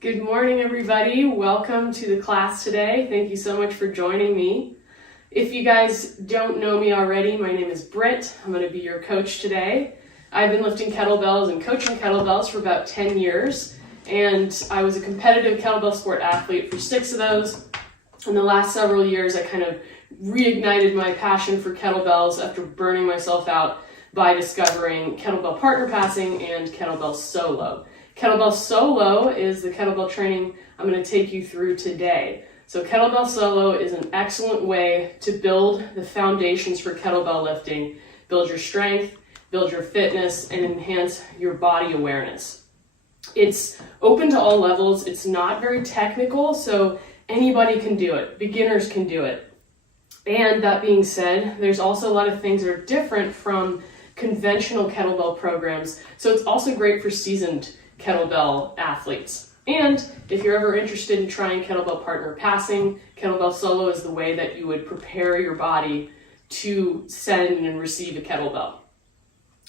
Good morning, everybody. Welcome to the class today. Thank you so much for joining me. If you guys don't know me already, my name is Britt. I'm going to be your coach today. I've been lifting kettlebells and coaching kettlebells for about 10 years, and I was a competitive kettlebell sport athlete for 6 of those. In the last several years, I kind of reignited my passion for kettlebells after burning myself out by discovering kettlebell partner passing and kettlebell solo. Kettlebell solo is the kettlebell training I'm going to take you through today. So kettlebell solo is an excellent way to build the foundations for kettlebell lifting, build your strength, build your fitness, and enhance your body awareness. It's open to all levels. It's not very technical, so anybody can do it. Beginners can do it. And that being said, there's also a lot of things that are different from conventional kettlebell programs. So it's also great for seasoned kettlebell athletes. And if you're ever interested in trying kettlebell partner passing, kettlebell solo is the way that you would prepare your body to send and receive a kettlebell.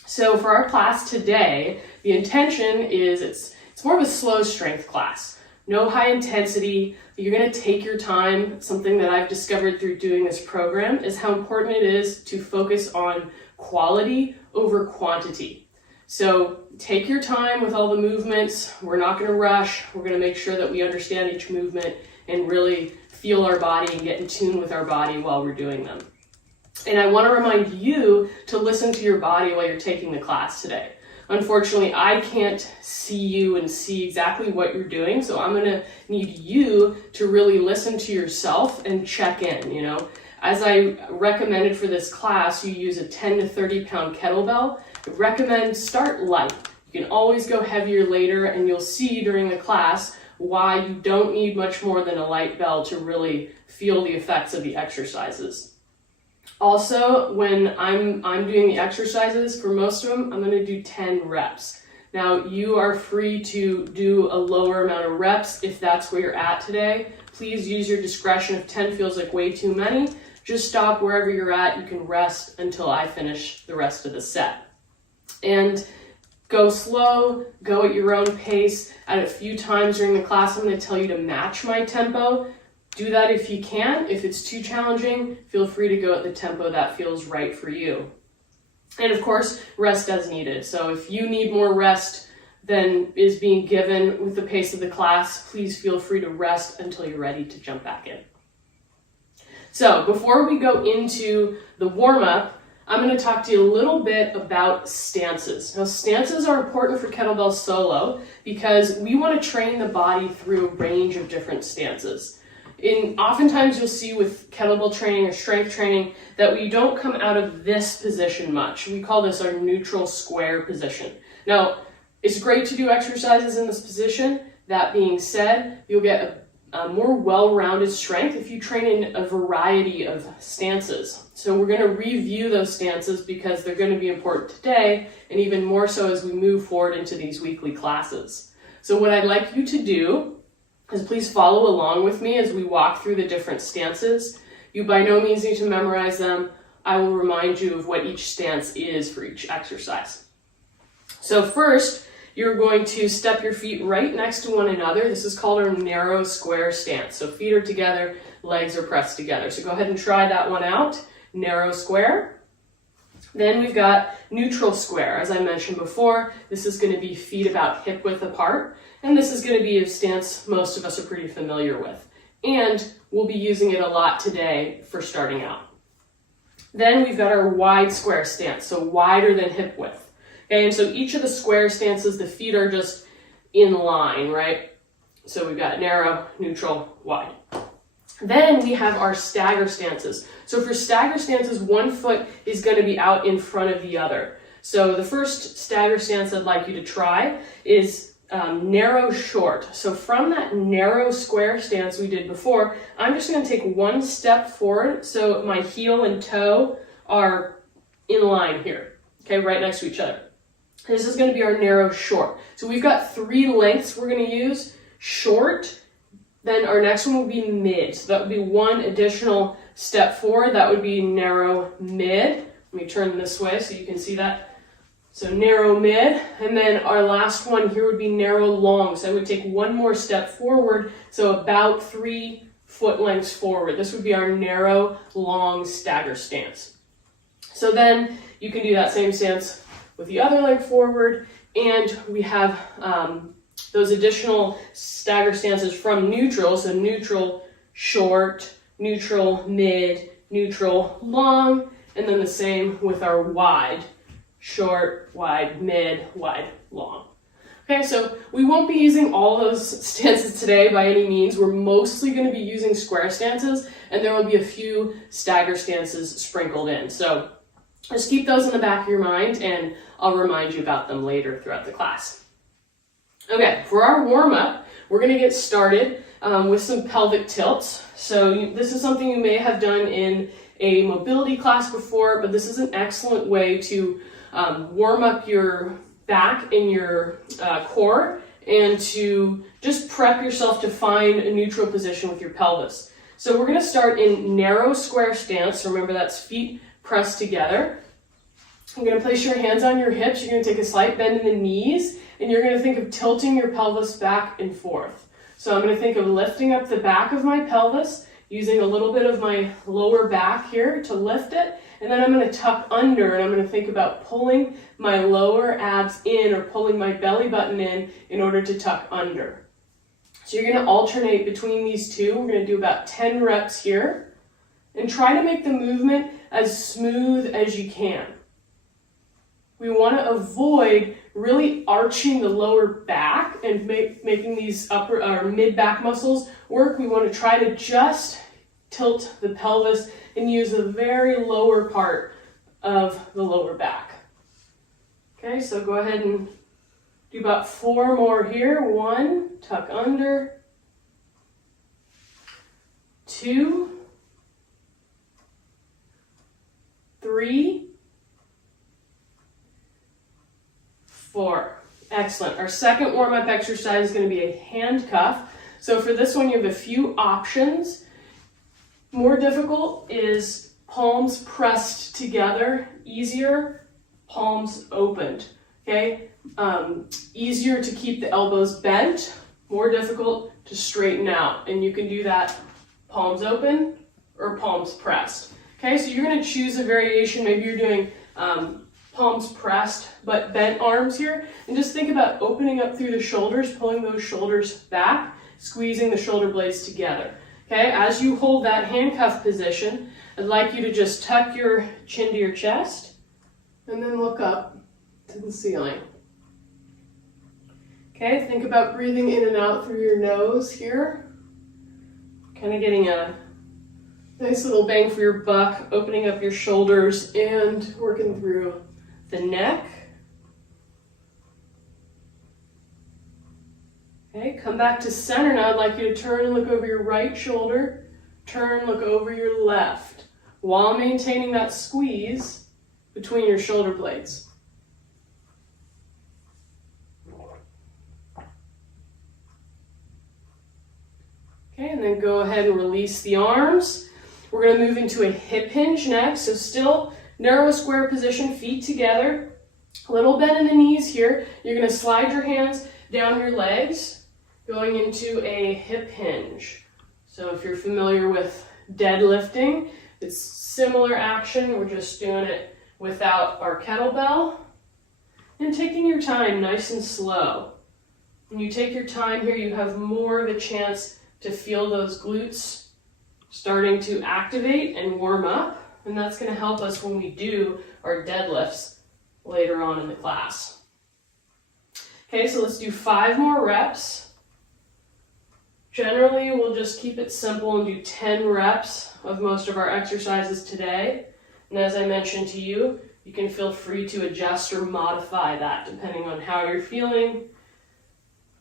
So for our class today, the intention is it's more of a slow strength class. No high intensity. You're going to take your time. Something that I've discovered through doing this program is how important it is to focus on quality over quantity. So take your time with all the movements. We're not going to rush. We're going to make sure that we understand each movement and really feel our body and get in tune with our body while we're doing them. And I want to remind you to listen to your body while you're taking the class today. Unfortunately, I can't see you and see exactly what you're doing, so I'm going to need you to really listen to yourself and check in, As I recommended for this class, you use a 10 to 30 pound kettlebell. I recommend start light. You can always go heavier later, and you'll see during the class why you don't need much more than a light bell to really feel the effects of the exercises. Also, when I'm doing the exercises, for most of them, I'm going to do 10 reps. Now, you are free to do a lower amount of reps if that's where you're at today. Please use your discretion. If 10 feels like way too many, just stop wherever you're at. You can rest until I finish the rest of the set. And go slow, go at your own pace. At a few times during the class, I'm going to tell you to match my tempo. Do that if you can. If it's too challenging, feel free to go at the tempo that feels right for you. And of course, rest as needed. So if you need more rest than is being given with the pace of the class, please feel free to rest until you're ready to jump back in. So before we go into the warm-up, I'm going to talk to you a little bit about stances. Now, stances are important for kettlebell solo because we want to train the body through a range of different stances. Oftentimes you'll see with kettlebell training or strength training that we don't come out of this position much. We call this our neutral square position. Now, it's great to do exercises in this position. That being said, you'll get a more well-rounded strength if you train in a variety of stances. So we're going to review those stances because they're going to be important today, and even more so as we move forward into these weekly classes. So what I'd like you to do is please follow along with me as we walk through the different stances. You by no means need to memorize them. I will remind you of what each stance is for each exercise. So first, you're going to step your feet right next to one another. This is called our narrow square stance. So feet are together, legs are pressed together. So go ahead and try that one out. Narrow square. Then we've got neutral square. As I mentioned before, this is going to be feet about hip width apart. And this is going to be a stance most of us are pretty familiar with. And we'll be using it a lot today for starting out. Then we've got our wide square stance, so wider than hip width. Okay, and so each of the square stances, the feet are just in line, right? So we've got narrow, neutral, wide. Then we have our stagger stances. So for stagger stances, one foot is going to be out in front of the other. So the first stagger stance I'd like you to try is narrow short. So from that narrow square stance we did before, I'm just going to take one step forward so my heel and toe are in line here, okay, right next to each other. This is going to be our narrow short. So we've got 3 lengths we're going to use. Short, then our next one will be mid. So that would be one additional step forward. That would be narrow mid. Let me turn this way so you can see that. So narrow mid, and then our last one here would be narrow long. So I would take one more step forward, so about 3 foot lengths forward. This would be our narrow long stagger stance. So then you can do that same stance with the other leg forward, and we have those additional stagger stances from neutral. So neutral, short, neutral, mid, neutral, long, and then the same with our wide, short, wide, mid, wide, long. Okay, so we won't be using all those stances today by any means. We're mostly going to be using square stances, and there will be a few stagger stances sprinkled in. So just keep those in the back of your mind, and I'll remind you about them later throughout the class. Okay, for our warm-up, we're going to get started with some pelvic tilts. So this is something you may have done in a mobility class before, but this is an excellent way to warm up your back and your core, and to just prep yourself to find a neutral position with your pelvis. So we're going to start in narrow square stance. Remember, that's feet pressed together. You're going to place your hands on your hips. You're going to take a slight bend in the knees, and you're going to think of tilting your pelvis back and forth. So I'm going to think of lifting up the back of my pelvis, using a little bit of my lower back here to lift it, and then I'm going to tuck under, and I'm going to think about pulling my lower abs in, or pulling my belly button in order to tuck under. So you're going to alternate between these two. We're going to do about 10 reps here, and try to make the movement as smooth as you can. We want to avoid really arching the lower back and making these upper or mid back muscles work. We want to try to just tilt the pelvis and use the very lower part of the lower back. Okay, so go ahead and do about 4 more here. 1, tuck under. 2, 3, 4. Excellent. Our second warm-up exercise is going to be a handcuff. So for this one, you have a few options. More difficult is palms pressed together. Easier, palms opened. Okay? Easier to keep the elbows bent. More difficult to straighten out. And you can do that palms open or palms pressed. Okay, so you're going to choose a variation. Maybe you're doing palms pressed but bent arms here, and just think about opening up through the shoulders, pulling those shoulders back, squeezing the shoulder blades together. Okay, as you hold that handcuff position, I'd like you to just tuck your chin to your chest and then look up to the ceiling. Okay, think about breathing in and out through your nose here, kind of getting a nice little bang for your buck, opening up your shoulders and working through the neck. Okay, come back to center now. I'd like you to turn and look over your right shoulder. Turn, look over your left, while maintaining that squeeze between your shoulder blades. Okay, and then go ahead and release the arms. We're going to move into a hip hinge next. So still narrow square position, feet together. A little bend in the knees here. You're going to slide your hands down your legs, going into a hip hinge. So if you're familiar with deadlifting, it's similar action. We're just doing it without our kettlebell. And taking your time nice and slow. When you take your time here, you have more of a chance to feel those glutes starting to activate and warm up. And that's going to help us when we do our deadlifts later on in the class. Okay, so let's do 5 more reps. Generally, we'll just keep it simple and do 10 reps of most of our exercises today. And as I mentioned to you, you can feel free to adjust or modify that depending on how you're feeling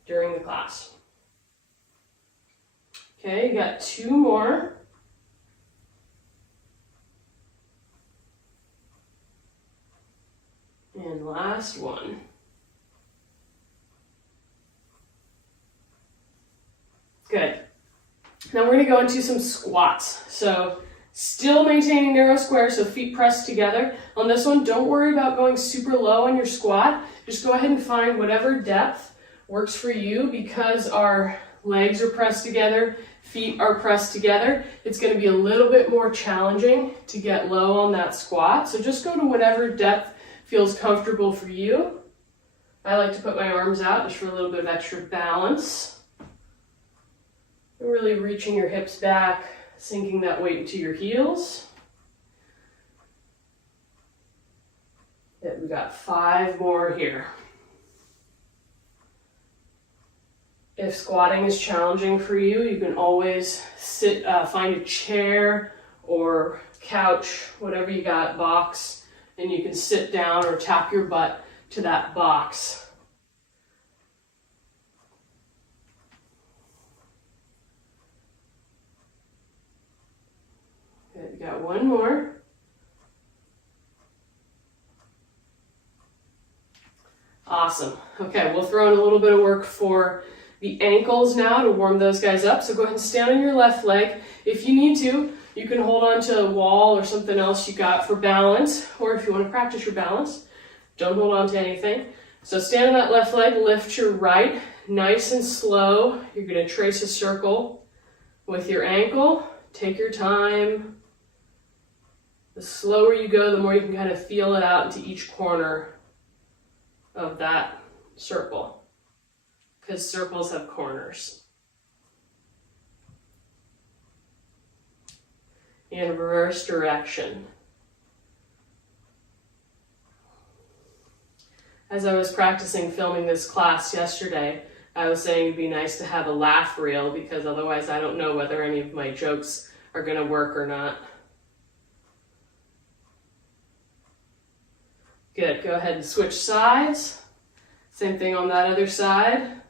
during the class. Okay, you got 2 more. And last one. Good. Now we're going to go into some squats. So Still maintaining narrow square, so feet pressed together. On this one, don't worry about going super low on your squat. Just go ahead and find whatever depth works for you. Because our legs are pressed together, feet are pressed together, it's going to be a little bit more challenging to get low on that squat. So just go to whatever depth feels comfortable for you. I like to put my arms out just for a little bit of extra balance. Really reaching your hips back, sinking that weight into your heels. We got 5 more here. If squatting is challenging for you, you can always find a chair or couch, whatever you got, box, and you can sit down or tap your butt to that box. Okay, we got 1 more. Awesome. Okay, we'll throw in a little bit of work for the ankles now to warm those guys up. So go ahead and stand on your left leg. If you need to, you can hold on to a wall or something else you got for balance, or if you want to practice your balance, don't hold on to anything. So stand on that left leg, lift your right, nice and slow. You're going to trace a circle with your ankle. Take your time. The slower you go, the more you can kind of feel it out into each corner of that circle, because circles have corners. In reverse direction. As I was practicing filming this class yesterday, I was saying it'd be nice to have a laugh reel, because otherwise I don't know whether any of my jokes are going to work or not. Good, go ahead and switch sides. Same thing on that other side.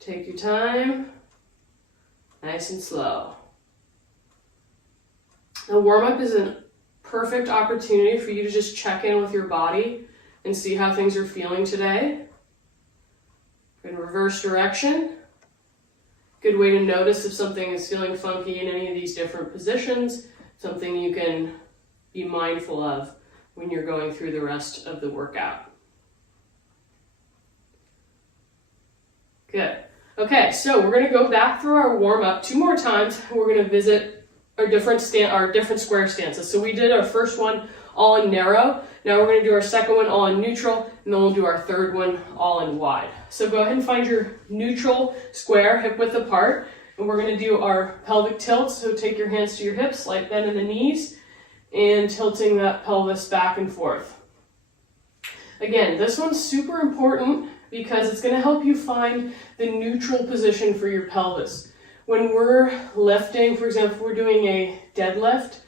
Take your time, nice and slow. The warm-up is a perfect opportunity for you to just check in with your body and see how things are feeling today. In reverse direction. Good way to notice if something is feeling funky in any of these different positions, something you can be mindful of when you're going through the rest of the workout. Good. Okay, so we're going to go back through our warm-up 2 more times. We're going to visit our different square stances. So we did our first one all in narrow. Now we're going to do our second one all in neutral, and then we'll do our third one all in wide. So go ahead and find your neutral square, hip width apart, and we're going to do our pelvic tilt. So take your hands to your hips, slight bend in the knees, and tilting that pelvis back and forth. Again, this one's super important because it's going to help you find the neutral position for your pelvis. When we're lifting, for example, if we're doing a deadlift,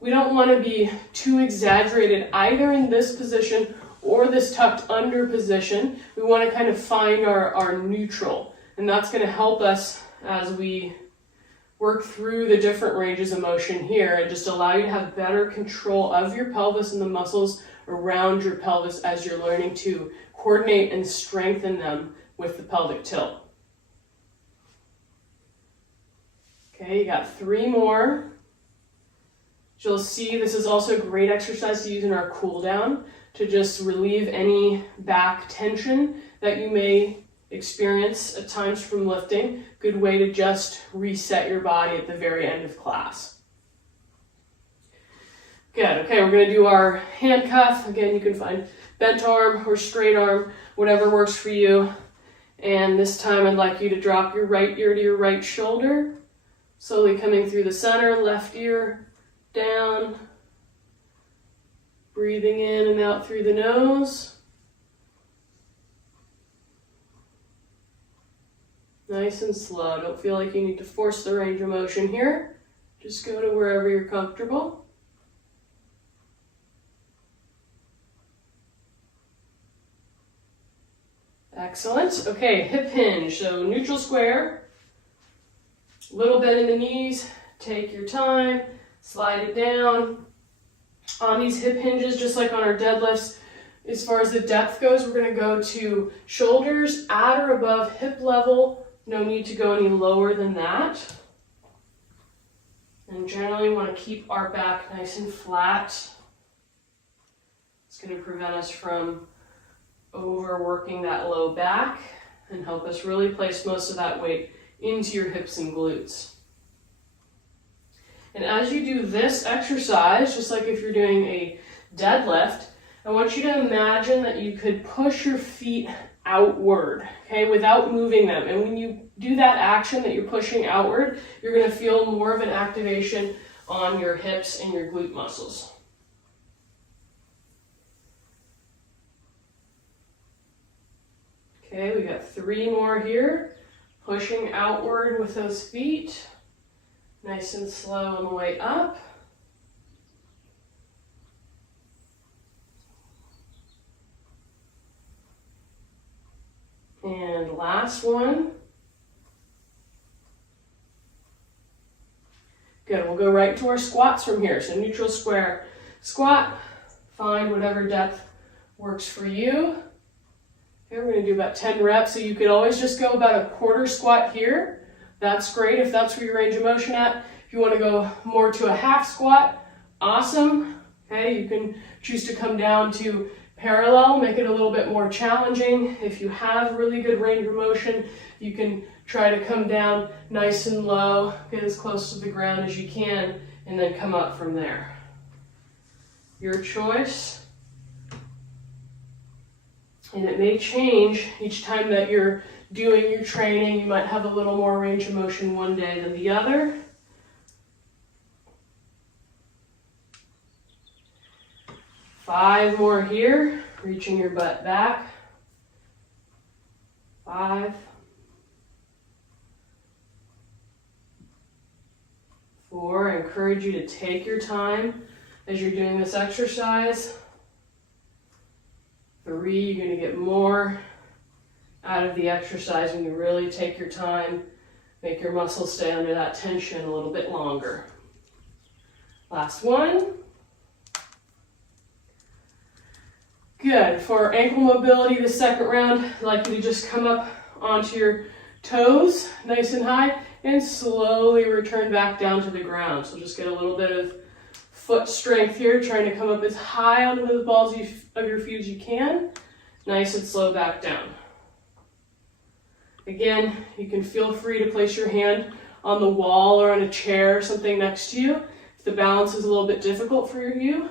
we don't want to be too exaggerated either in this position or this tucked under position. We want to kind of find our neutral, and that's going to help us as we work through the different ranges of motion here and just allow you to have better control of your pelvis and the muscles around your pelvis as you're learning to coordinate and strengthen them with the pelvic tilt. Okay, you got 3 more. You'll see this is also a great exercise to use in our cool down to just relieve any back tension that you may experience at times from lifting. Good way to just reset your body at the very end of class. Good, okay, we're going to do our handcuff. Again, you can find bent arm or straight arm, whatever works for you. And this time I'd like you to drop your right ear to your right shoulder, slowly coming through the center, left ear down, breathing in and out through the nose. Nice and slow. Don't feel like you need to force the range of motion here. Just go to wherever you're comfortable. Excellent. Okay, hip hinge. So neutral square, little bend in the knees, take your time, slide it down. On these hip hinges, just like on our deadlifts, as far as the depth goes, we're going to go to shoulders at or above hip level. No need to go any lower than that. And generally want to keep our back nice and flat. It's going to prevent us from overworking that low back and help us really place most of that weight into your hips and glutes. And as you do this exercise, just like if you're doing a deadlift, I want you to imagine that you could push your feet outward, okay, without moving them. And when you do that action that you're pushing outward, you're going to feel more of an activation on your hips and your glute muscles. Okay, we got 3 more here. Pushing outward with those feet. Nice and slow on the way up. And last one. Good, we'll go right to our squats from here. So neutral square squat. Find whatever depth works for you. Okay, we're going to do about 10 reps. So you could always just go about a quarter squat here. That's great if that's where your range of motion at. If you want to go more to a half squat, awesome. Okay, you can choose to come down to parallel, make it a little bit more challenging. If you have really good range of motion, you can try to come down nice and low, get as close to the ground as you can, and then come up from there. Your choice. And it may change each time that you're doing your training. You might have a little more range of motion one day than the other. Five more here, reaching your butt back. 5, 4, I encourage you to take your time as you're doing this exercise. 3, you're going to get more out of the exercise when you really take your time, make your muscles stay under that tension a little bit longer. Last one. Good. For ankle mobility, the second round, I'd like you to just come up onto your toes, nice and high, and slowly return back down to the ground. So just get a little bit of foot strength here, trying to come up as high onto the balls of your feet as you can. Nice and slow back down. Again, you can feel free to place your hand on the wall or on a chair or something next to you if the balance is a little bit difficult for you.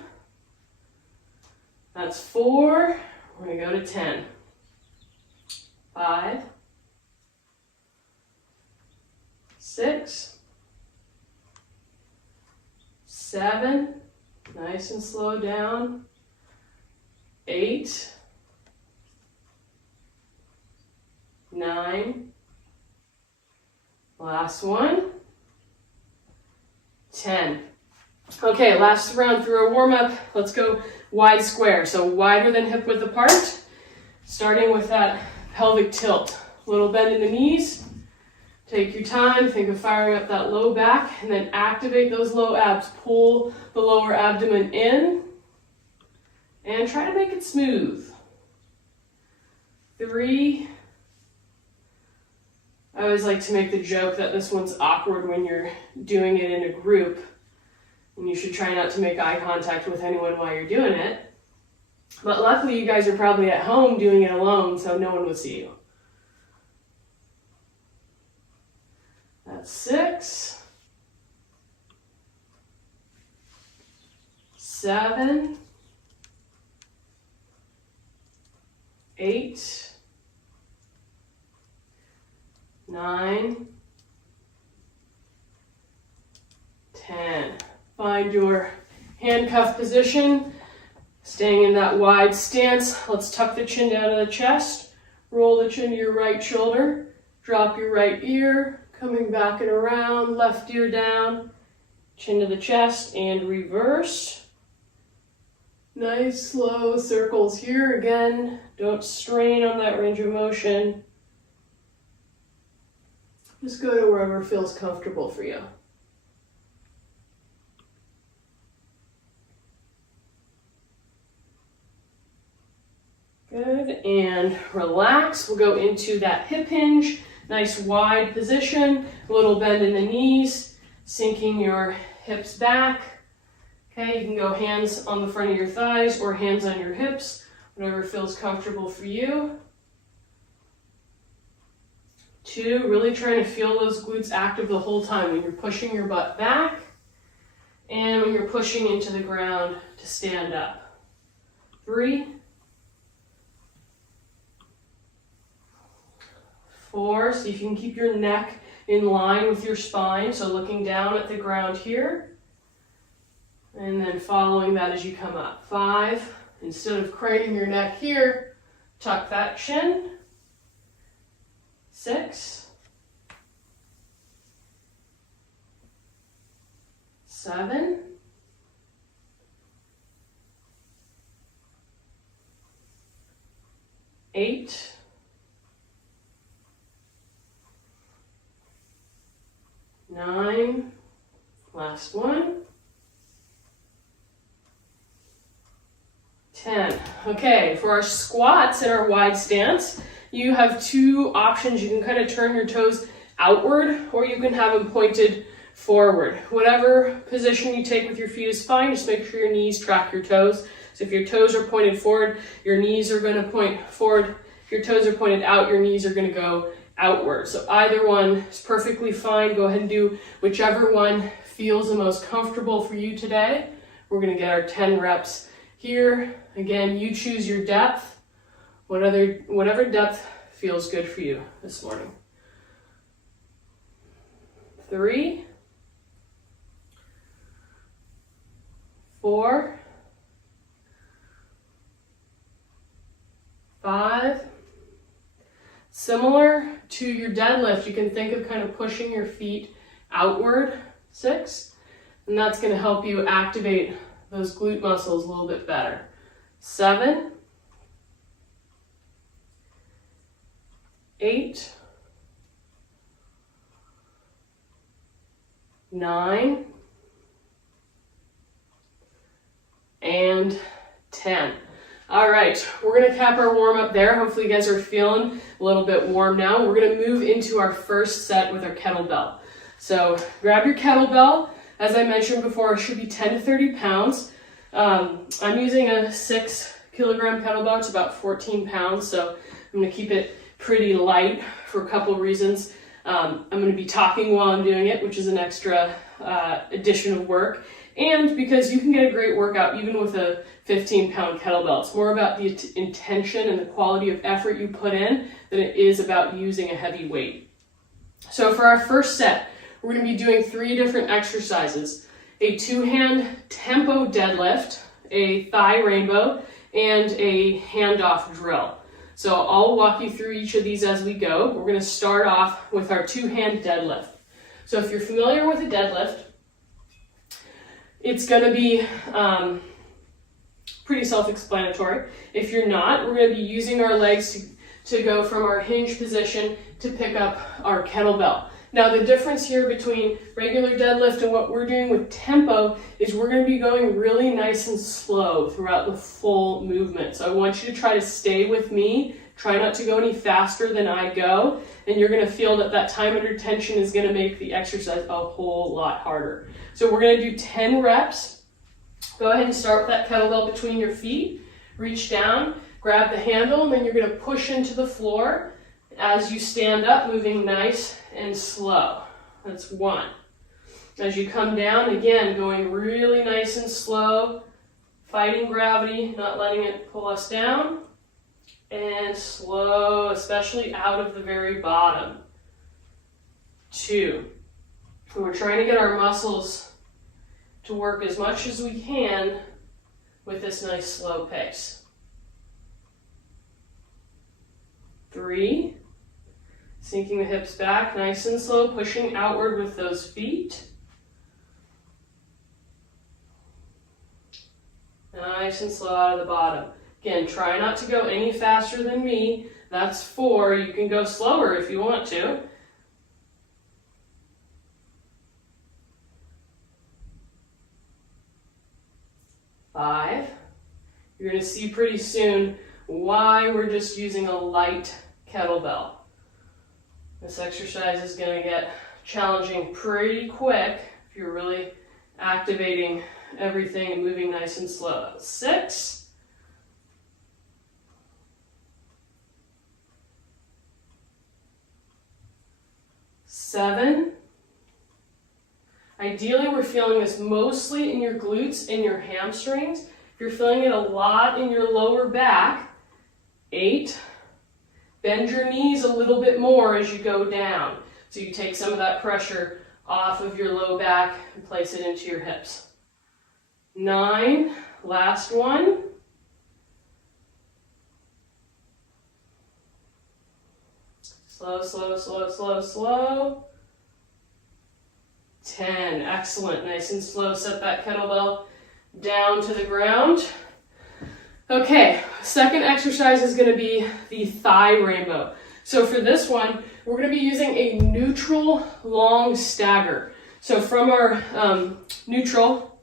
That's 4. We're going to go to 10. 5, 6, 7, nice and slow down. 8, 9, last one, 10. Okay, last round through a warm-up. Let's go wide square. So wider than hip width apart, starting with that pelvic tilt. Little bend in the knees. Take your time, think of firing up that low back, and then activate those low abs. Pull the lower abdomen in, and try to make it smooth. 3. I always like to make the joke that this one's awkward when you're doing it in a group, and you should try not to make eye contact with anyone while you're doing it. But luckily you guys are probably at home doing it alone, so no one will see you. That's 6, 7, 8, 9, 10. Find your handcuff position, staying in that wide stance. Let's tuck the chin down to the chest, roll the chin to your right shoulder, drop your right ear, coming back and around, left ear down, chin to the chest, and reverse. Nice slow circles here. Again, don't strain on that range of motion. Just go to wherever feels comfortable for you. Good, and relax. We'll go into that hip hinge. Nice wide position, a little bend in the knees, sinking your hips back. Okay, you can go hands on the front of your thighs or hands on your hips, whatever feels comfortable for you. 2, really trying to feel those glutes active the whole time when you're pushing your butt back and when you're pushing into the ground to stand up. 3, 4, see if you can keep your neck in line with your spine, so looking down at the ground here, and then following that as you come up. 5, instead of craning your neck here, tuck that chin. 6, 7, 8, 9, last one, 10. Okay, for our squats and our wide stance, you have 2 options. You can kind of turn your toes outward or you can have them pointed forward. Whatever position you take with your feet is fine. Just make sure your knees track your toes. So if your toes are pointed forward, your knees are going to point forward. If your toes are pointed out, your knees are going to go outward. So either one is perfectly fine. Go ahead and do whichever one feels the most comfortable for you today. We're going to get our 10 reps here. Again, you choose your depth. Whatever depth feels good for you this morning. 3, 4, 5. Similar to your deadlift, you can think of kind of pushing your feet outward. 6, and that's going to help you activate those glute muscles a little bit better. 7, 8, 9, and 10. All right, we're going to cap our warm up there. Hopefully you guys are feeling a little bit warm now. We're going to move into our first set with our kettlebell. So grab your kettlebell. As I mentioned before, it should be 10 to 30 pounds. I'm using a 6 kilogram kettlebell. It's about 14 pounds, so I'm going to keep it pretty light for a couple of reasons. I'm going to be talking while I'm doing it, which is an extra addition of work, and because you can get a great workout even with a 15-pound kettlebell. It's more about the intention and the quality of effort you put in than it is about using a heavy weight. So for our first set, we're going to be doing 3 different exercises: a 2-hand tempo deadlift, a thigh rainbow, and a handoff drill. So I'll walk you through each of these as we go. We're going to start off with our 2-hand deadlift. So if you're familiar with a deadlift, it's going to be pretty self-explanatory. If you're not, we're going to be using our legs to go from our hinge position to pick up our kettlebell. Now the difference here between regular deadlift and what we're doing with tempo is we're going to be going really nice and slow throughout the full movement. So I want you to try to stay with me. Try not to go any faster than I go, and you're going to feel that time under tension is going to make the exercise a whole lot harder. So we're going to do 10 reps. Go ahead and start with that kettlebell between your feet. Reach down, grab the handle, and then you're going to push into the floor as you stand up, moving nice and slow. That's 1. As you come down, again, going really nice and slow, fighting gravity, not letting it pull us down, and slow, especially out of the very bottom. 2. And we're trying to get our muscles to work as much as we can with this nice slow pace. 3. Sinking the hips back, nice and slow, pushing outward with those feet. Nice and slow out of the bottom. Again, try not to go any faster than me. That's 4. You can go slower if you want to. 5. You're going to see pretty soon why we're just using a light kettlebell. This exercise is going to get challenging pretty quick if you're really activating everything and moving nice and slow. 6, 7. Ideally, we're feeling this mostly in your glutes and your hamstrings. If you're feeling it a lot in your lower back, 8. Bend your knees a little bit more as you go down. So you take some of that pressure off of your low back and place it into your hips. 9, last one. Slow, slow, slow, slow, slow. 10, excellent, nice and slow. Set that kettlebell down to the ground. Okay, second exercise is going to be the thigh rainbow. So for this one, we're going to be using a neutral long stagger. So from our neutral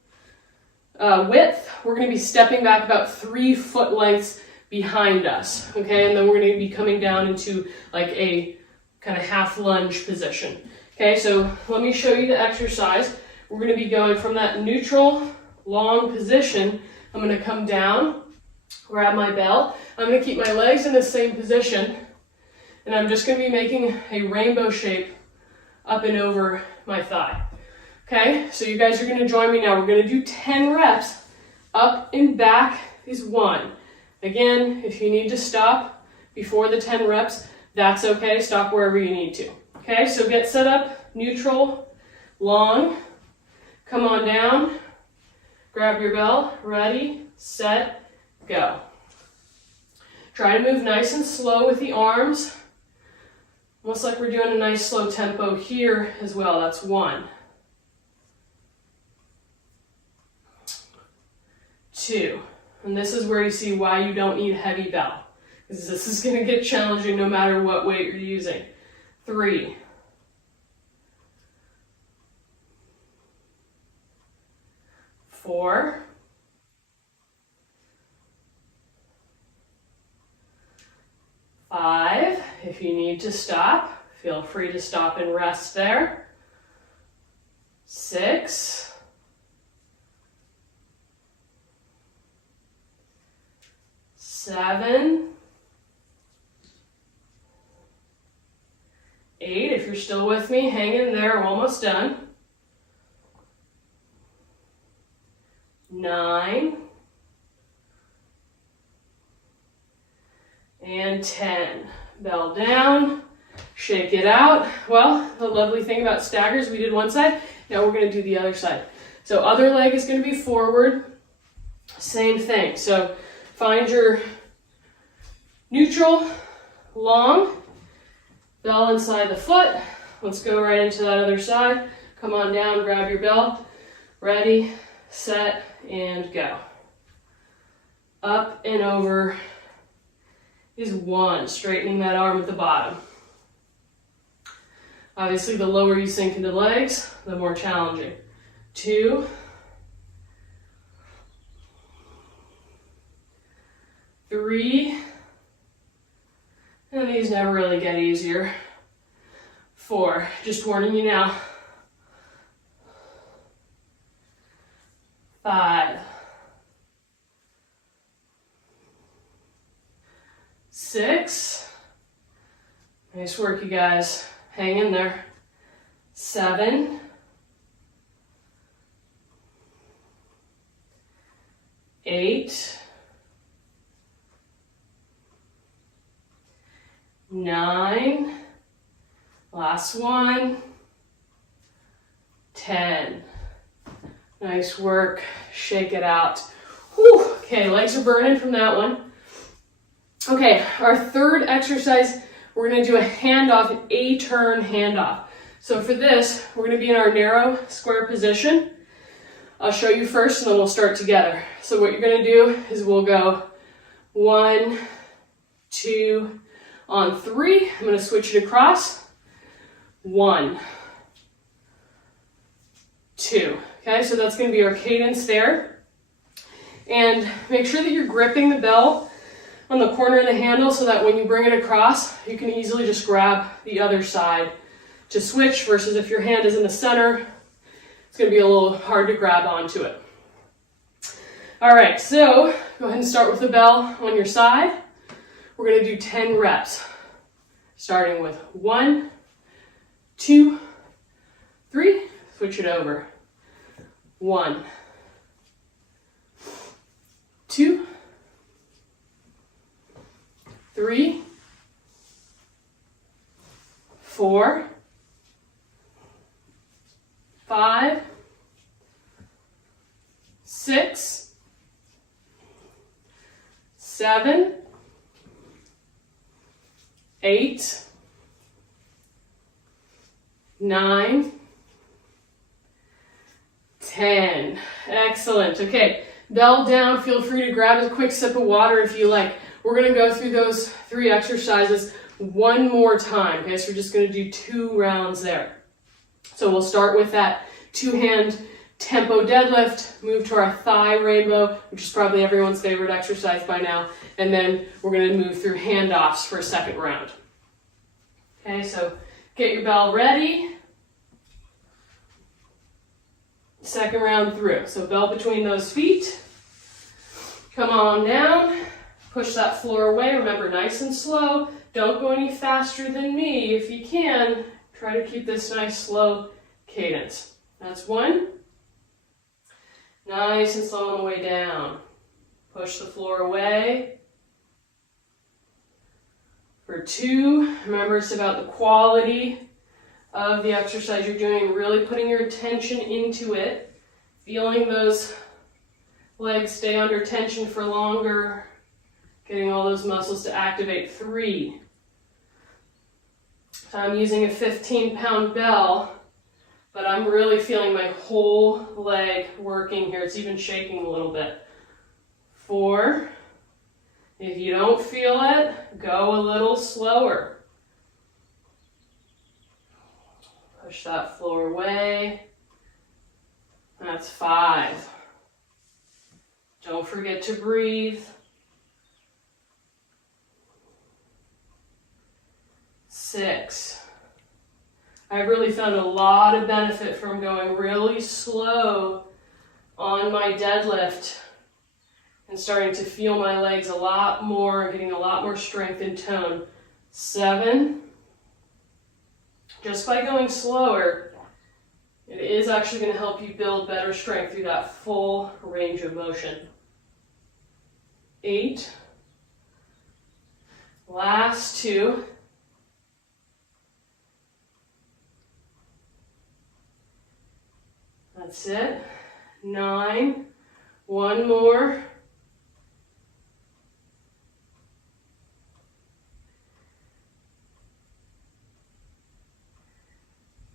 width, we're going to be stepping back about 3 foot lengths behind us. Okay, and then we're going to be coming down into like a kind of half lunge position. Okay, so let me show you the exercise. We're going to be going from that neutral long position. I'm going to come down, grab my bell. I'm going to keep my legs in the same position, and I'm just going to be making a rainbow shape up and over my thigh. Okay, so you guys are going to join me now. We're going to do 10 reps. Up and back is 1. Again, if you need to stop before the 10 reps, that's okay. Stop wherever you need to. Okay, so get set up, neutral, long. Come on down, grab your bell, ready, set, go. Try to move nice and slow with the arms, almost like we're doing a nice slow tempo here as well. That's 1. 2, and this is where you see why you don't need a heavy bell, because this is going to get challenging no matter what weight you're using. 3, 4, 5. If you need to stop, feel free to stop and rest there. 6, 7, 8, if you're still with me, hang in there, we're almost done. 9, and 10. Bell down, shake it out. Well, the lovely thing about staggers, we did one side, now we're going to do the other side. So other leg is going to be forward, same thing. So find your neutral, long, bell inside the foot. Let's go right into that other side. Come on down, grab your bell. Ready, set, and go. Up and over is 1, straightening that arm at the bottom. Obviously, the lower you sink into legs, the more challenging. 2, 3, and these never really get easier. 4, just warning you now. 5, 6, nice work you guys, hang in there. 7, 8, 9, last one, 10. Nice work, shake it out. Whew. Okay, legs are burning from that one. Okay, our third exercise, we're going to do a handoff, an A-turn handoff. So for this, we're going to be in our narrow square position. I'll show you first and then we'll start together. So what you're going to do is we'll go 1, 2, on 3. I'm going to switch it across. 1, 2. Okay, so that's going to be our cadence there. And make sure that you're gripping the bell on the corner of the handle so that when you bring it across, you can easily just grab the other side to switch, versus if your hand is in the center, it's going to be a little hard to grab onto it. All right, so go ahead and start with the bell on your side. We're going to do 10 reps, starting with 1, 2, 3, switch it over. 1, 2, 3, 4, 5, 6, 7, 8, 9, 10. Excellent. Okay, bell down. Feel free to grab a quick sip of water if you like. We're going to go through those 3 exercises one more time. Okay, so we're just going to do 2 rounds there. So we'll start with that 2-hand tempo deadlift, move to our thigh rainbow, which is probably everyone's favorite exercise by now, and then we're going to move through handoffs for a second round. Okay, so get your bell ready. Second round through. So bell between those feet. Come on down. Push that floor away. Remember, nice and slow. Don't go any faster than me. If you can, try to keep this nice slow cadence. That's 1. Nice and slow on the way down. Push the floor away. For 2, remember it's about the quality of the exercise you're doing, really putting your attention into it, feeling those legs stay under tension for longer, getting all those muscles to activate. 3. So I'm using a 15-pound bell, but I'm really feeling my whole leg working here. It's even shaking a little bit. 4. If you don't feel it, go a little slower. Push that floor away. That's 5. Don't forget to breathe. 6. I've really found a lot of benefit from going really slow on my deadlift and starting to feel my legs a lot more, getting a lot more strength and tone. 7. Just by going slower, it is actually going to help you build better strength through that full range of motion. 8. Last 2. That's it. 9. 1 more.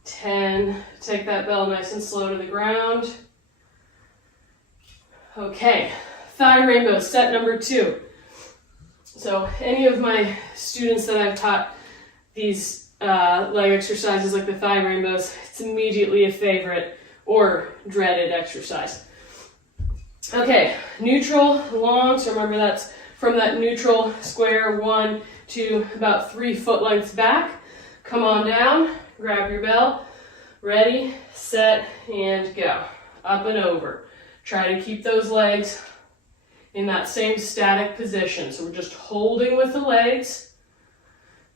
10. Take that bell nice and slow to the ground. Okay, thigh rainbow, set number 2. So any of my students that I've taught these leg exercises like the thigh rainbows, it's immediately a favorite or dreaded exercise. Okay, neutral, long, so remember that's from that neutral square 1 to about 3 foot lengths back. Come on down, grab your bell, ready, set, and go. Up and over. Try to keep those legs in that same static position. So we're just holding with the legs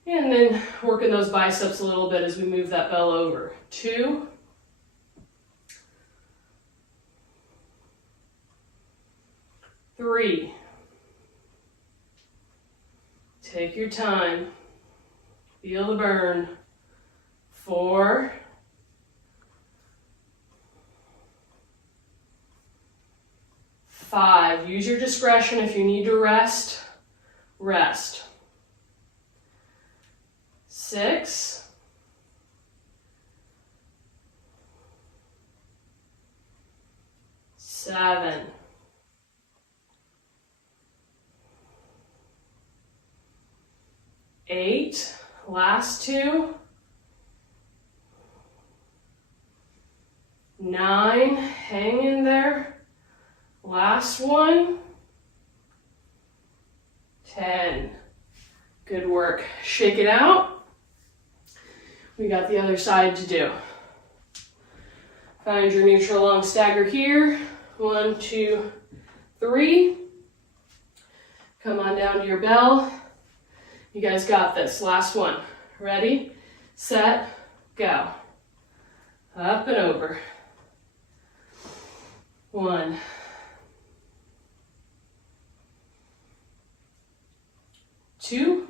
and then working those biceps a little bit as we move that bell over. 2. 3. Take your time. Feel the burn. 4. 5. Use your discretion. If you need to rest, rest. 6. 7. 8. Last 2. 9. Hang in there. Last one. 10. Good work. Shake it out. We got the other side to do. Find your neutral long stagger here. 1, 2, 3. Come on down to your bell. You guys got this. Last one. Ready, set, go. Up and over. 1. 2.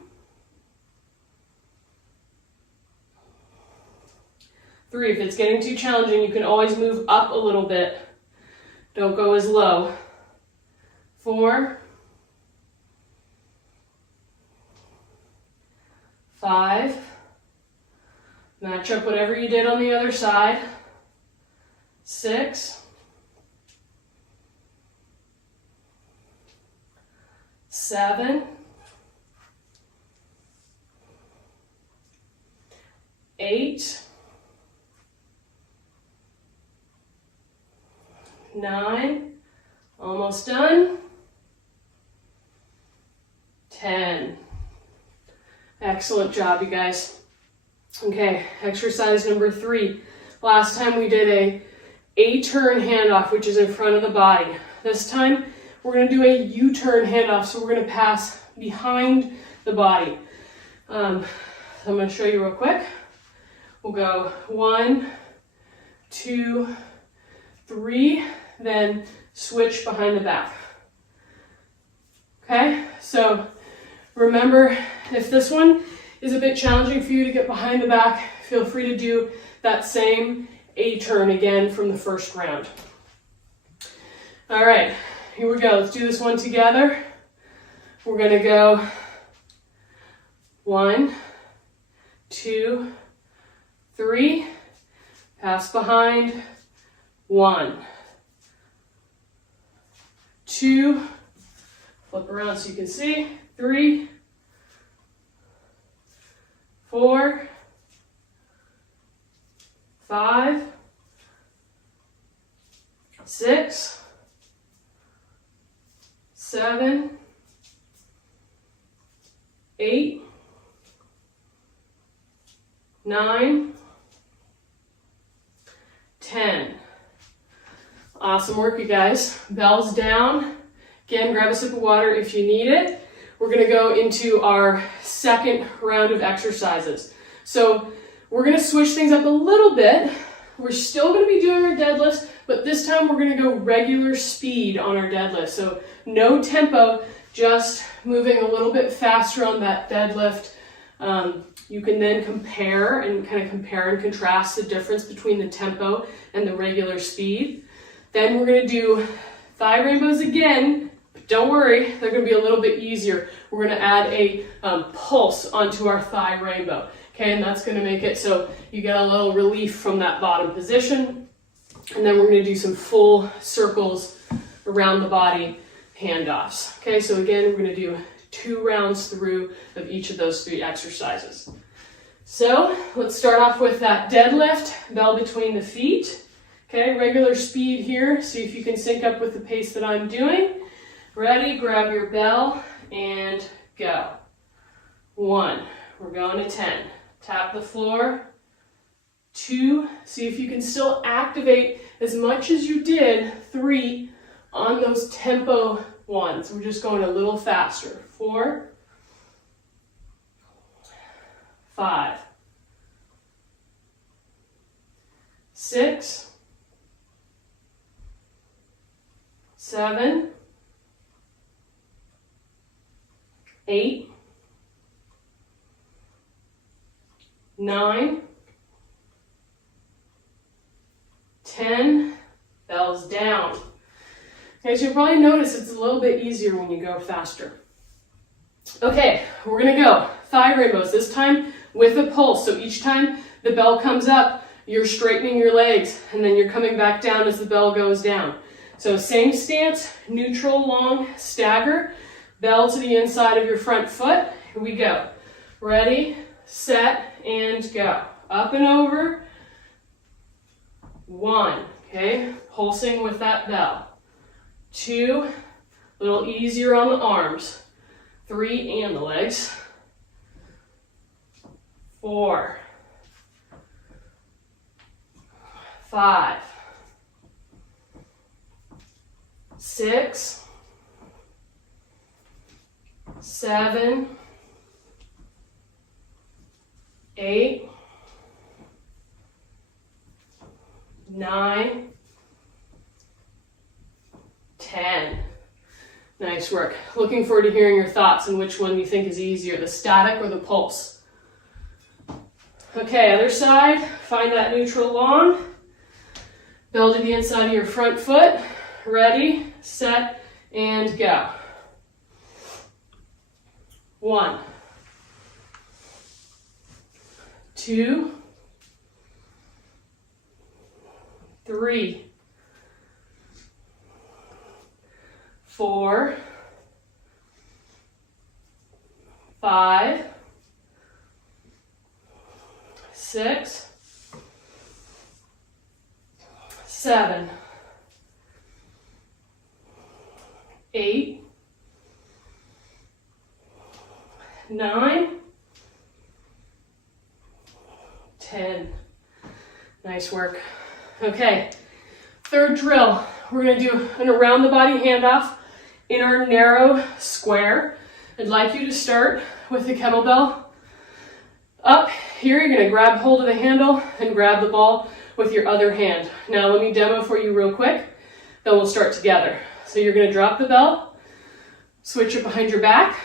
3. If it's getting too challenging, you can always move up a little bit. Don't go as low. 4. 5. Match up whatever you did on the other side. 6. 7. 8. 9. Almost done. 10. Excellent job, you guys. Okay, exercise number 3. Last time we did a turn handoff, which is in front of the body. This time we're going to do a U-turn handoff, so we're going to pass behind the body. I'm going to show you real quick. We'll go 1, 2, 3, then switch behind the back. Okay, so remember, if this one is a bit challenging for you to get behind the back, feel free to do that same A turn again from the first round. All right, here we go. Let's do this one together. We're going to go 1, 2, 3, pass behind, 1, 2, flip around so you can see, 3, 4, 5, 6, 7, 8, 9, 10. Awesome work, you guys. Bells down. Again, grab a sip of water if you need it. We're going to go into our second round of exercises. So we're going to switch things up a little bit. We're still going to be doing our deadlifts, but this time we're going to go regular speed on our deadlift. So no tempo, just moving a little bit faster on that deadlift. You can then compare and contrast the difference between the tempo and the regular speed. Then we're going to do thigh rainbows again, but don't worry, they're going to be a little bit easier. We're going to add a pulse onto our thigh rainbow. Okay, and that's going to make it so you get a little relief from that bottom position. And then we're going to do some full circles around the body handoffs. Okay, so again, we're going to do 2 rounds through of each of those 3 exercises. So let's start off with that deadlift, bell between the feet. Okay, regular speed here. See if you can sync up with the pace that I'm doing. Ready, grab your bell and go. 1, we're going to 10. Tap the floor. 2, see if you can still activate as much as you did. 3, on those tempo ones. We're just going a little faster. 4, 5, 6, 7, 8, 9, 10, bells down. Okay, so you'll probably notice it's a little bit easier when you go faster. Okay, we're gonna go thigh rainbows, this time with a pulse. So each time the bell comes up, you're straightening your legs and then you're coming back down as the bell goes down. So same stance, neutral long stagger, bell to the inside of your front foot. Here we go. Ready, set, and go. Up and over. 1, okay, pulsing with that bell. 2, a little easier on the arms. 3, and the legs. 4, 5, 6, 7, 8, 9, 10. Nice work. Looking forward to hearing your thoughts on which one you think is easier, the static or the pulse. Okay, other side. Find that neutral long. Bell to the inside of your front foot. Ready, set, and go. 1, 2, 3, 4, 5, 6, 7, 8, 9, 10. Nice work. Okay, third drill. We're going to do an around the body handoff in our narrow square. I'd like you to start with the kettlebell up. Here you're going to grab hold of the handle and grab the ball with your other hand. Now let me demo for you real quick, then we'll start together. So you're going to drop the bell, switch it behind your back,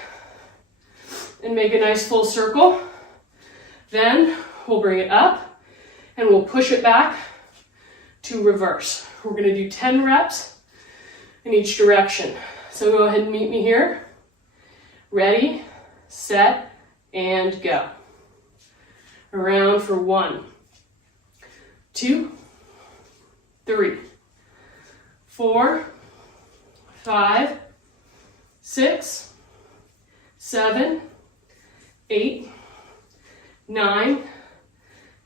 and make a nice full circle. Then we'll bring it up and we'll push it back to reverse. We're going to do 10 reps in each direction. So go ahead and meet me here. Ready, set, and go. Around for 1, 2, 3, 4, 5, 6, 7, 8, 9,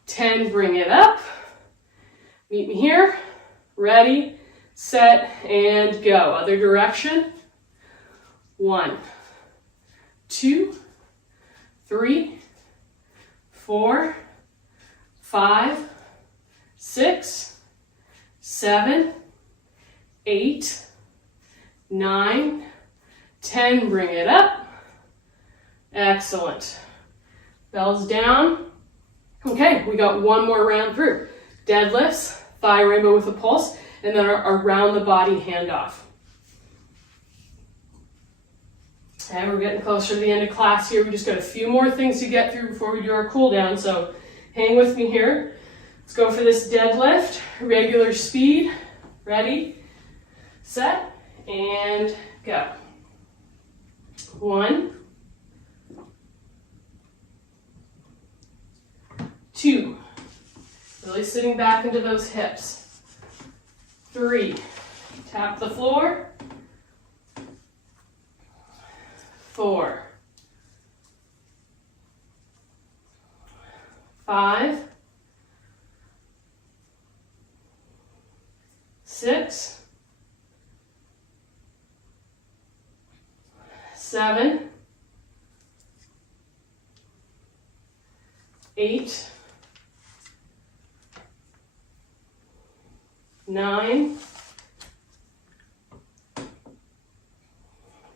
10. Bring it up. Meet me here. Ready, set, and go. Other direction. 1, 2, 3, 4, 5, 6, 7, 8, 9, 10. Bring it up. Excellent. Bells down. Okay, we got one more round through. Deadlifts, thigh rainbow with a pulse, and then our around the body handoff. And we're getting closer to the end of class here. We just got a few more things to get through before we do our cool down, so hang with me here. Let's go for this deadlift, regular speed. Ready, set, and go. 1, 2, really sitting back into those hips. 3, tap the floor. 4, 5, 6, 7, 8, 9,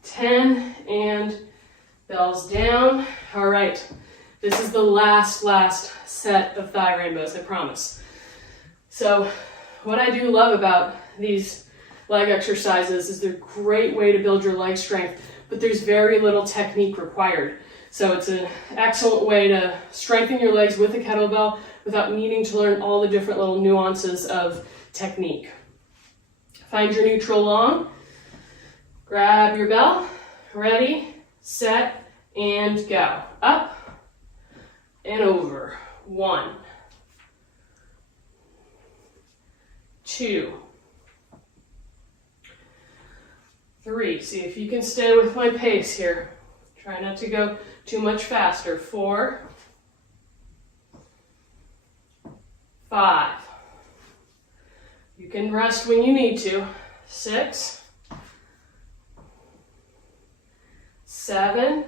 10, and bells down. All right, this is the last set of thigh rainbows, I promise. So what I do love about these leg exercises is they're a great way to build your leg strength, but there's very little technique required. So it's an excellent way to strengthen your legs with a kettlebell without needing to learn all the different little nuances of technique. Find your neutral long. Grab your bell, ready, set, and go. Up and over. 1, 2, 3. See if you can stay with my pace here. Try not to go too much faster. 4, 5. You can rest when you need to. 6, 7,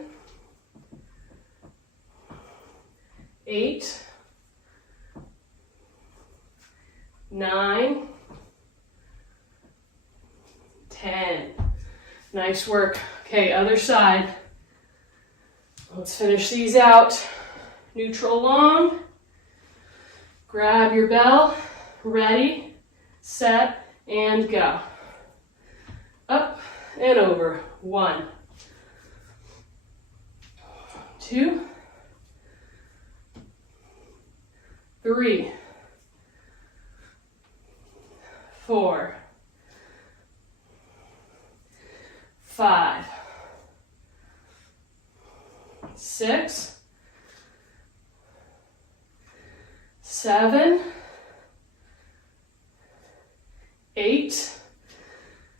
8, 9, 10. Nice work. Okay, other side. Let's finish these out. Neutral long. Grab your bell. Ready, set, and go. Up and over. 1, 2, 3, 4, 5, 6, 7, 8,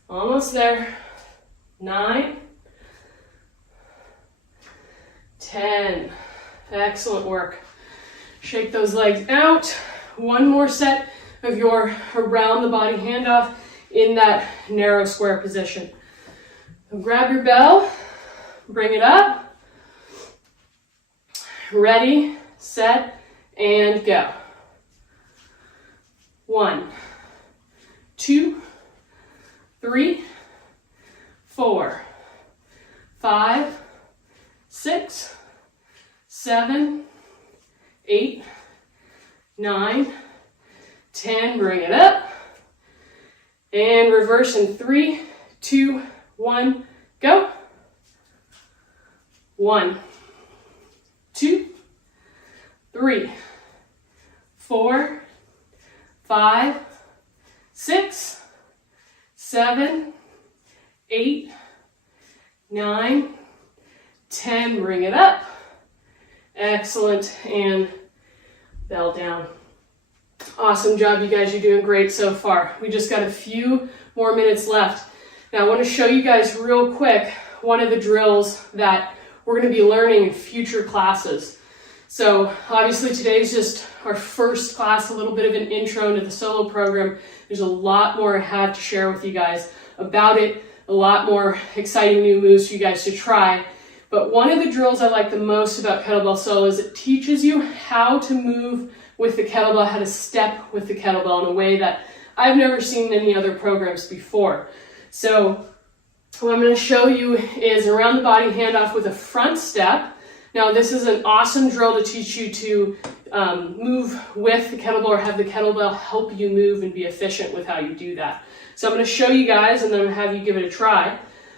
almost there, 9, 10. Excellent work. Shake those legs out. One more set of your around the body handoff in that narrow square position. So grab your bell, bring it up. Ready, set, and go. 1, 2, 3, 4, 5, 6, 7, 8, 9, 10. Bring it up. And reverse in 3, 2, 1, go. 1, 2, 3, 4, 5, 6, 7, 8, 9, 10. Bring it up. Excellent. And bell down. Awesome job, you guys. You're doing great so far. We just got a few more minutes left. Now I want to show you guys real quick one of the drills that we're going to be learning in future classes. So obviously today's just our first class, a little bit of an intro into the solo program. There's a lot more I have to share with you guys about it, a lot more exciting new moves for you guys to try. But one of the drills I like the most about kettlebell solo is it teaches you how to move with the kettlebell, how to step with the kettlebell in a way that I've never seen in any other programs before. So what I'm going to show you is around the body handoff with a front step. Now this is an awesome drill to teach you to move with the kettlebell or have the kettlebell help you move and be efficient with how you do that. So I'm going to show you guys and then I'm going to have you give it a try.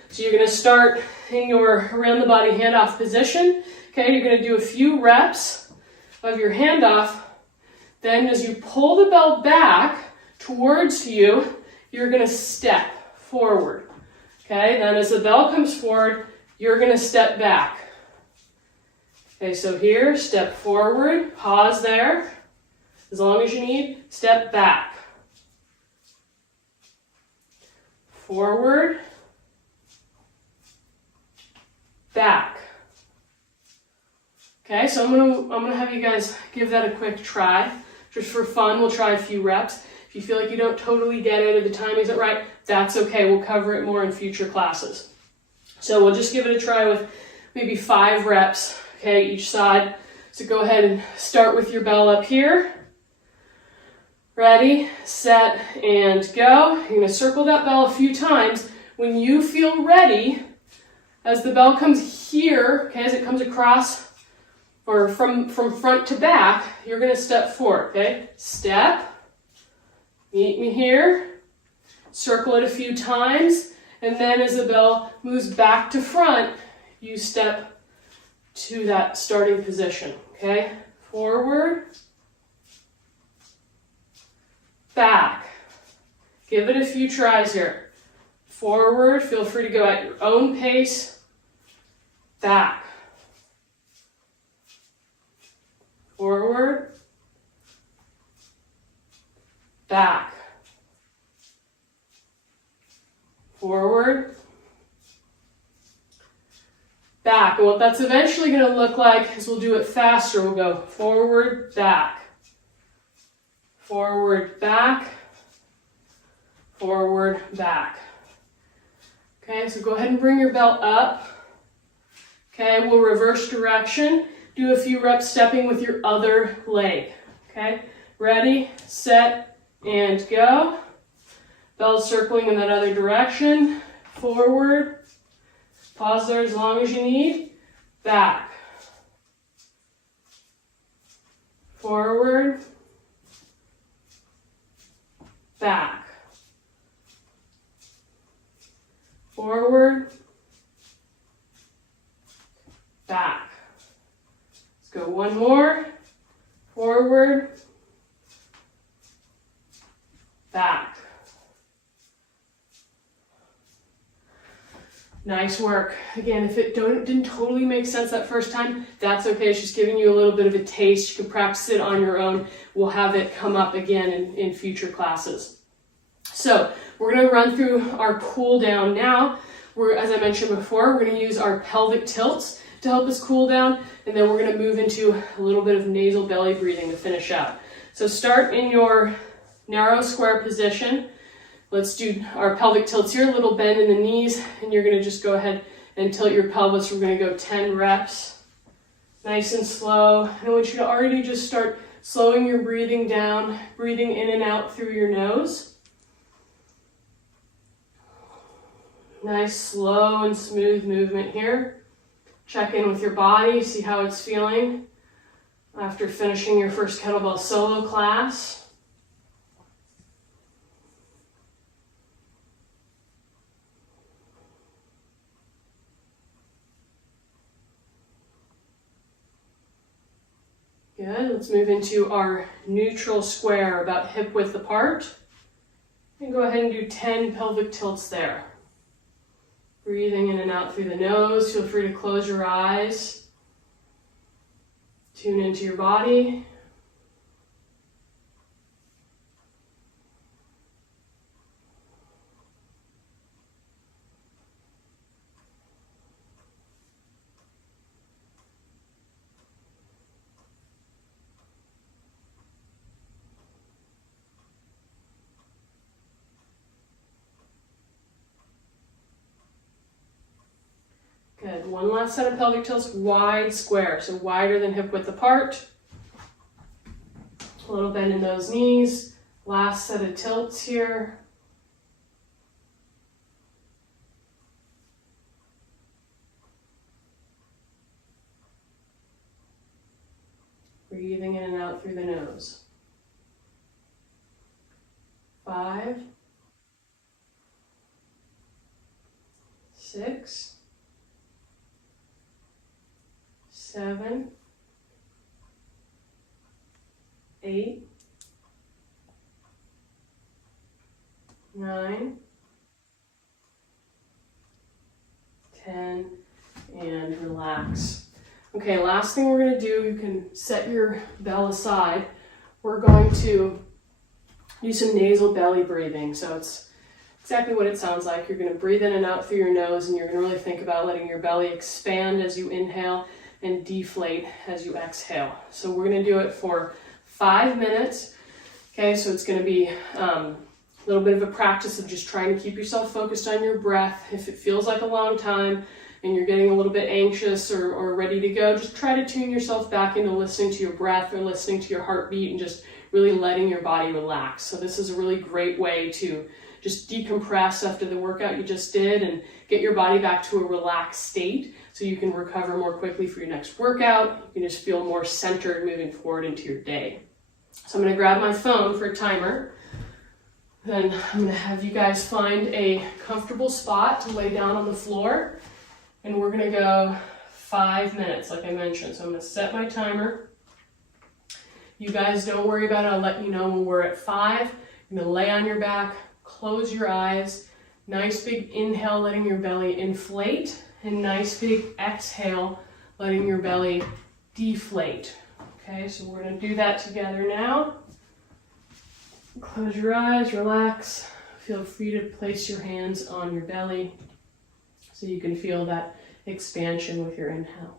So you're going to start in your around the body handoff position. Okay, you're going to do a few reps of your handoff. Then as you pull the bell back towards you, you're going to step forward. Okay, then as the bell comes forward, you're going to step back. Okay, so here, step forward, pause there, as long as you need, step back. Forward, back. Okay, so I'm gonna have you guys give that a quick try. Just for fun, we'll try a few reps. If you feel like you don't totally get it or the timing isn't right, that's okay. We'll cover it more in future classes. So we'll just give it a try with maybe 5 reps, okay, each side. So go ahead and start with your bell up here. Ready, set, and go. You're going to circle that bell a few times. When you feel ready, as the bell comes here, okay, as it comes across or from front to back, you're going to step forward, okay? Step, meet me here, circle it a few times, and then as the bell moves back to front, you step to that starting position, okay? Forward, back. Give it a few tries here. Forward, feel free to go at your own pace. Back. Forward. Back. Forward. Back. And what that's eventually going to look like is we'll do it faster. We'll go forward, back. Forward, back. Forward, back. Okay, so go ahead and bring your belt up. Okay, we'll reverse direction. Do a few reps stepping with your other leg. Okay, ready, set, and go. Belt circling in that other direction. Forward, Pause there as long as you need. Back. Forward. Back. Forward. Back. Let's go one more. Forward. Back. Nice work. Again, if it didn't totally make sense that first time, that's okay. It's just giving you a little bit of a taste. You can practice it on your own. We'll have it come up again in future classes. So we're going to run through our cool down now. As I mentioned before, we're going to use our pelvic tilts to help us cool down, and then we're going to move into a little bit of nasal belly breathing to finish out. So start in your narrow square position. Let's do our pelvic tilts here, a little bend in the knees, and you're going to just go ahead and tilt your pelvis. We're going to go 10 reps, nice and slow. And I want you to already just start slowing your breathing down, breathing in and out through your nose. Nice, slow and smooth movement here. Check in with your body, see how it's feeling after finishing your first kettlebell solo class. Good. Let's move into our neutral square, about hip width apart. And go ahead and do 10 pelvic tilts there. Breathing in and out through the nose. Feel free to close your eyes. Tune into your body. Good. One last set of pelvic tilts, wide square, so wider than hip width apart. A little bend in those knees. Last set of tilts here. Breathing in and out through the nose. 5, 6, 7, 8, 9, 10, and relax. Okay, last thing we're going to do, you can set your bell aside. We're going to do some nasal belly breathing. So it's exactly what it sounds like. You're going to breathe in and out through your nose, and you're going to really think about letting your belly expand as you inhale and deflate as you exhale. So we're going to do it for 5 minutes. Okay, so it's going to be a little bit of a practice of just trying to keep yourself focused on your breath. If it feels like a long time and you're getting a little bit anxious or ready to go, just try to tune yourself back into listening to your breath or listening to your heartbeat and just really letting your body relax. So this is a really great way to just decompress after the workout you just did and get your body back to a relaxed state so you can recover more quickly for your next workout. You can just feel more centered moving forward into your day. So I'm going to grab my phone for a timer. Then I'm going to have you guys find a comfortable spot to lay down on the floor. And we're going to go 5 minutes, like I mentioned. So I'm going to set my timer. You guys don't worry about it. I'll let you know when we're at 5. You're going to lay on your back, close your eyes. Nice big inhale, letting your belly inflate. And nice big exhale, letting your belly deflate. Okay, so we're going to do that together now. Close your eyes, relax. Feel free to place your hands on your belly so you can feel that expansion with your inhale.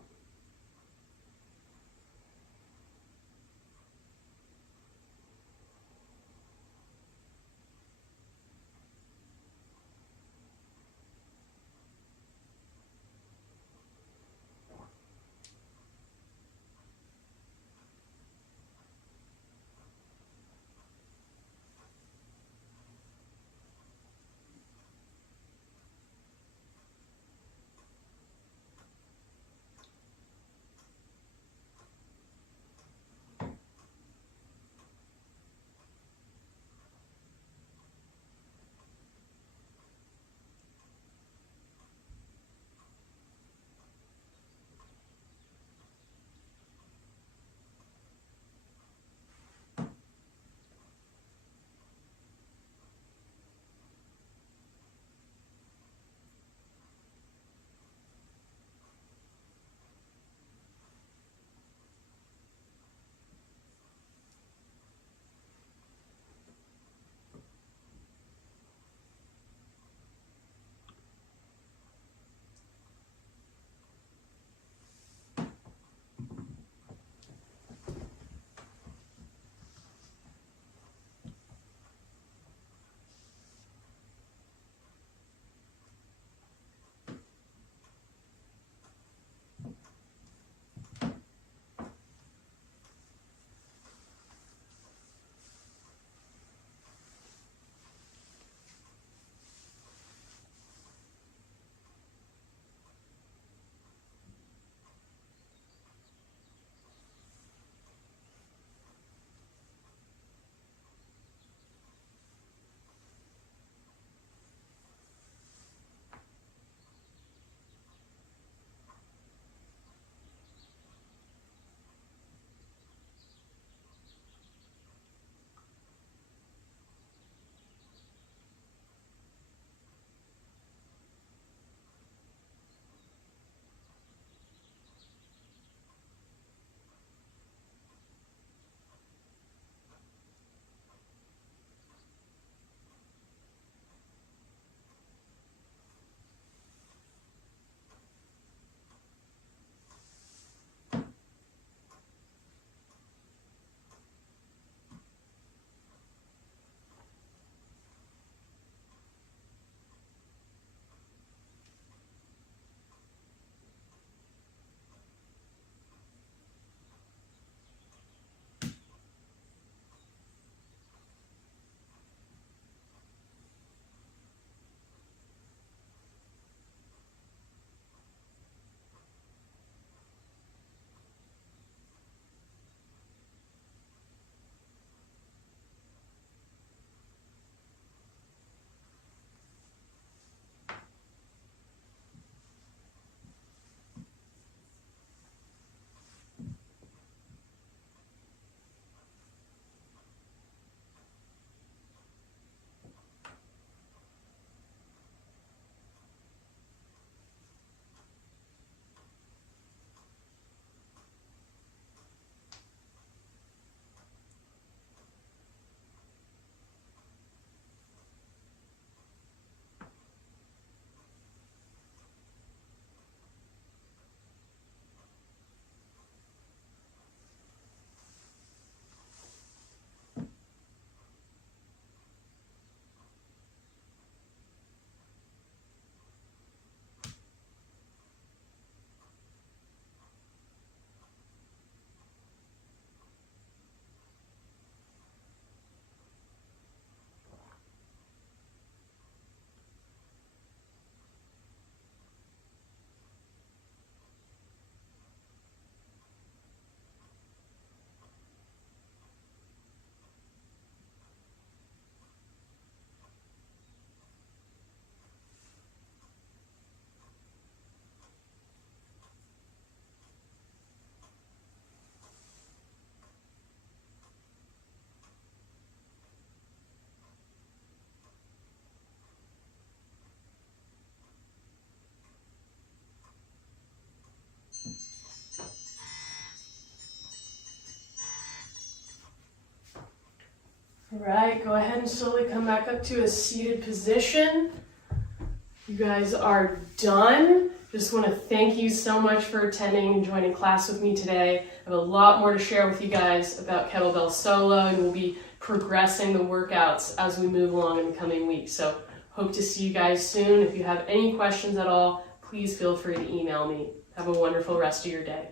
All right, go ahead and slowly come back up to a seated position. You guys are done. Just want to thank you so much for attending and joining class with me today. I have a lot more to share with you guys about kettlebell solo, and we'll be progressing the workouts as we move along in the coming weeks. So hope to see you guys soon. If you have any questions at all, please feel free to email me. Have a wonderful rest of your day.